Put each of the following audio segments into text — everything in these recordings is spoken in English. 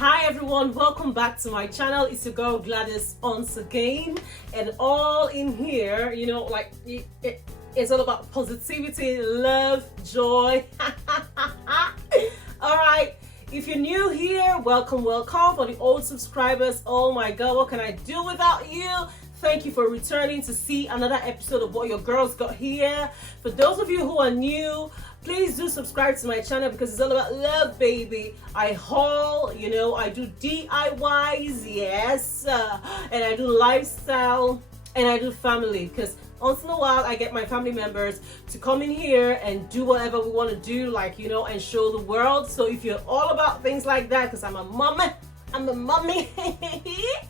Hi everyone, welcome back to my channel. It's your girl Gladys once again, and all in here, you know, like it's all about positivity, love, joy. All right, if you're new here, welcome. For the old subscribers, oh my god, what can I do without you? Thank you for returning to see another episode of What Your Girls Got Here. For those of you who are new, please do subscribe to my channel because it's all about love, baby. I haul, you know, I do DIYs, yes, and I do lifestyle, and I do family, because once in a while I get my family members to come in here and do whatever we want to do, like, you know, and show the world. So if you're all about things like that, because I'm a mommy,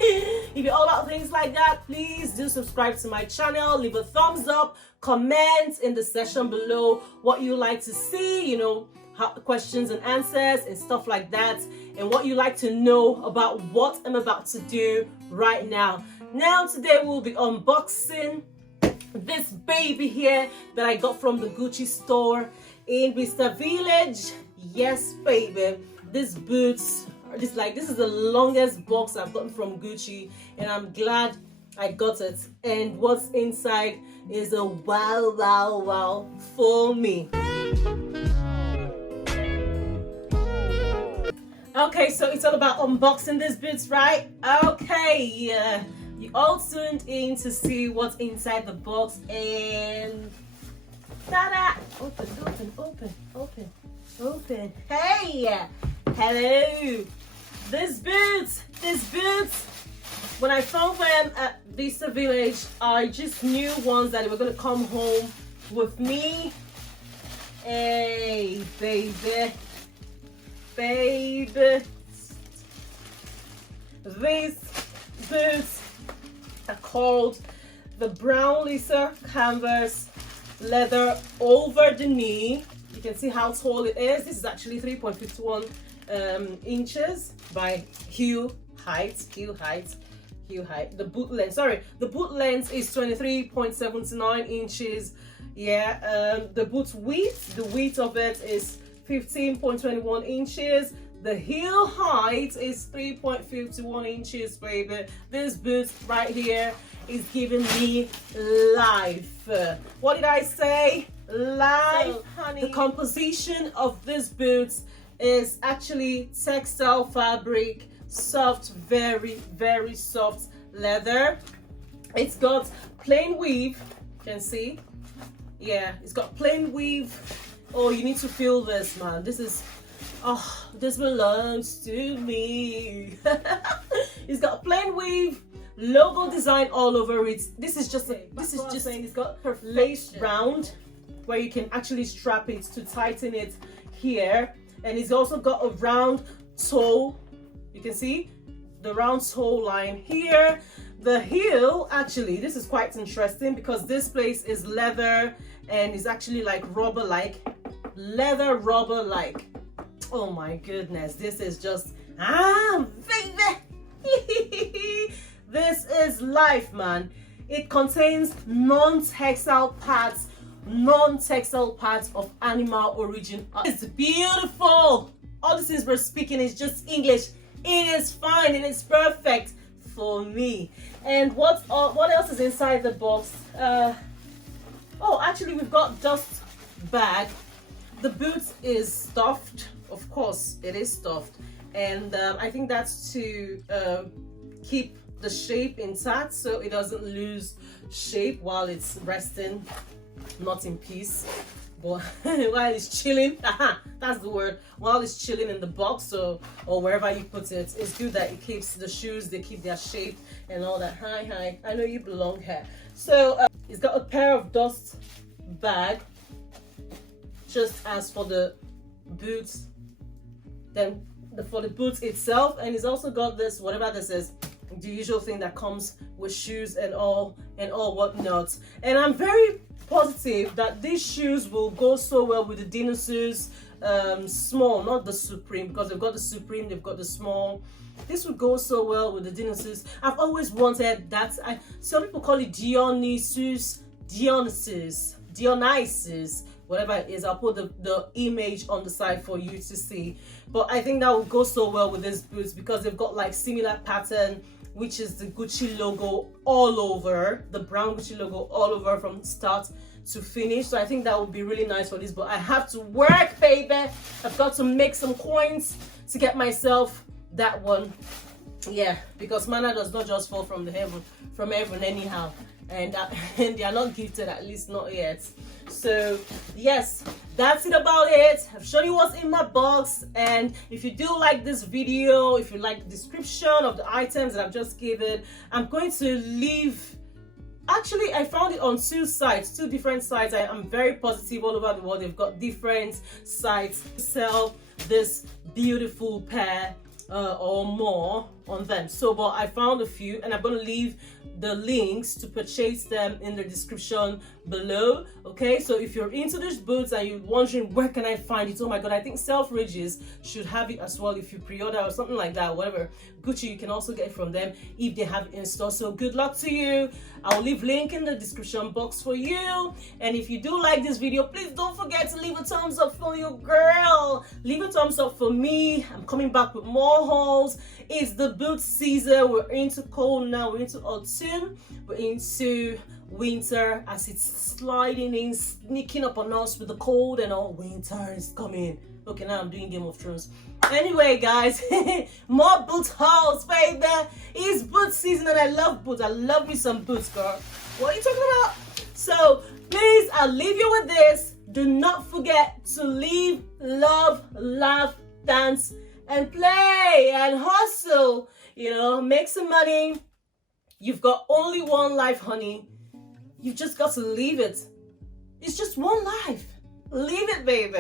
if you're all about things like that, please do subscribe to my channel, leave a thumbs up, comment in the section below what you like to see, you know, questions and answers and stuff like that, and what you like to know about what I'm about to do right now. Now today we'll be unboxing this baby here that I got from the Gucci store in Mr. Village. Yes, baby, this boots. This is the longest box I've gotten from Gucci, and I'm glad I got it. And what's inside is a wow for me. Okay, so it's all about unboxing these boots, right? Okay, you all tuned in to see what's inside the box, and ta-da! Open. Hey, hello. These boots, when I found them at Vista Village, are just new ones that were gonna come home with me. Hey, baby. These boots are called the Brown Lisa Canvas Leather Over the Knee. You can see how tall it is. This is actually 3.51 inches by heel height. The boot length is 23.79 inches. Yeah, the boot width, of it is 15.21 inches. The heel height is 3.51 inches, baby. This boot right here is giving me life. What did I say? Life, honey. The composition of this boots is actually textile fabric, soft, very soft leather. It's got plain weave, you can see. Yeah, it's got plain weave. Oh, you need to feel this, man. This belongs to me. It's got plain weave, logo design all over it. It's got lace round where you can actually strap it to tighten it here. And it's also got a round toe. You can see the round toe line here. The heel, actually, this is quite interesting because this place is leather and it's actually like rubber-like. Leather rubber-like. Oh my goodness, this is just, baby. This is life, man. It contains non-textile parts of animal origin. It's beautiful. All the things we're speaking is just English. It is fine and it's perfect for me. And what else is inside the box? Oh, actually, we've got dust bag. The boot is stuffed. Of course, it is stuffed, and I think that's to keep the shape intact so it doesn't lose shape while it's resting. Not in peace, but while it's chilling, that's the word, while it's chilling in the box or wherever you put it. It's good that it keeps the shoes, they keep their shape and all that. Hi, I know you belong here. So it's got a pair of dust bag just as for the boots, then for the boots itself, and it's also got this, whatever this is, the usual thing that comes with shoes and all whatnot. And I'm very positive that these shoes will go so well with the dinosaurs small, not the Supreme, because they've got the Supreme, they've got the small. This would go so well with the dinosaurs. I've always wanted that. Some people call it Dionysus, whatever it is. I'll put the image on the side for you to see. But I think that will go so well with these boots because they've got like similar pattern, which is the Gucci logo all over, the brown Gucci logo all over from start to finish. So I think that would be really nice for this. But I have to work, baby. I've got to make some coins to get myself that one. Yeah, because manna does not just fall from heaven anyhow, and they are not gifted, at least not yet. So yes, that's it about it. I've shown you what's in my box, and if you do like this video, if you like the description of the items that I've just given, I'm going to leave. Actually, I found it on two different sites. I'm very positive all over the world. They've got different sites to sell this beautiful pair or more on them. So, but I found a few, and I'm going to leave the links to purchase them in the description below. Okay, so if you're into these boots and you're wondering where can I find it, oh my god, I think Selfridges should have it as well if you pre-order or something like that, whatever. Gucci, you can also get it from them if they have it in store. So good luck to you. I'll leave link in the description box for you. And if you do like this video, please don't forget to leave a thumbs up for your girl. Leave a thumbs up for me. I'm coming back with more hauls. It's the boot season. We're into cold now. We're into autumn. We're into winter as it's sliding in, sneaking up on us with the cold and all. Winter is coming. Okay, now I'm doing Game of Thrones. Anyway, guys, more boot hauls, baby. It's boot season and I love boots. I love me some boots, girl. What are you talking about? So, please, I'll leave you with this. Do not forget to live, love, laugh, dance, and play and hustle. You know, make some money. You've got only one life, honey. You've just got to live it. It's just one life. Live it, baby.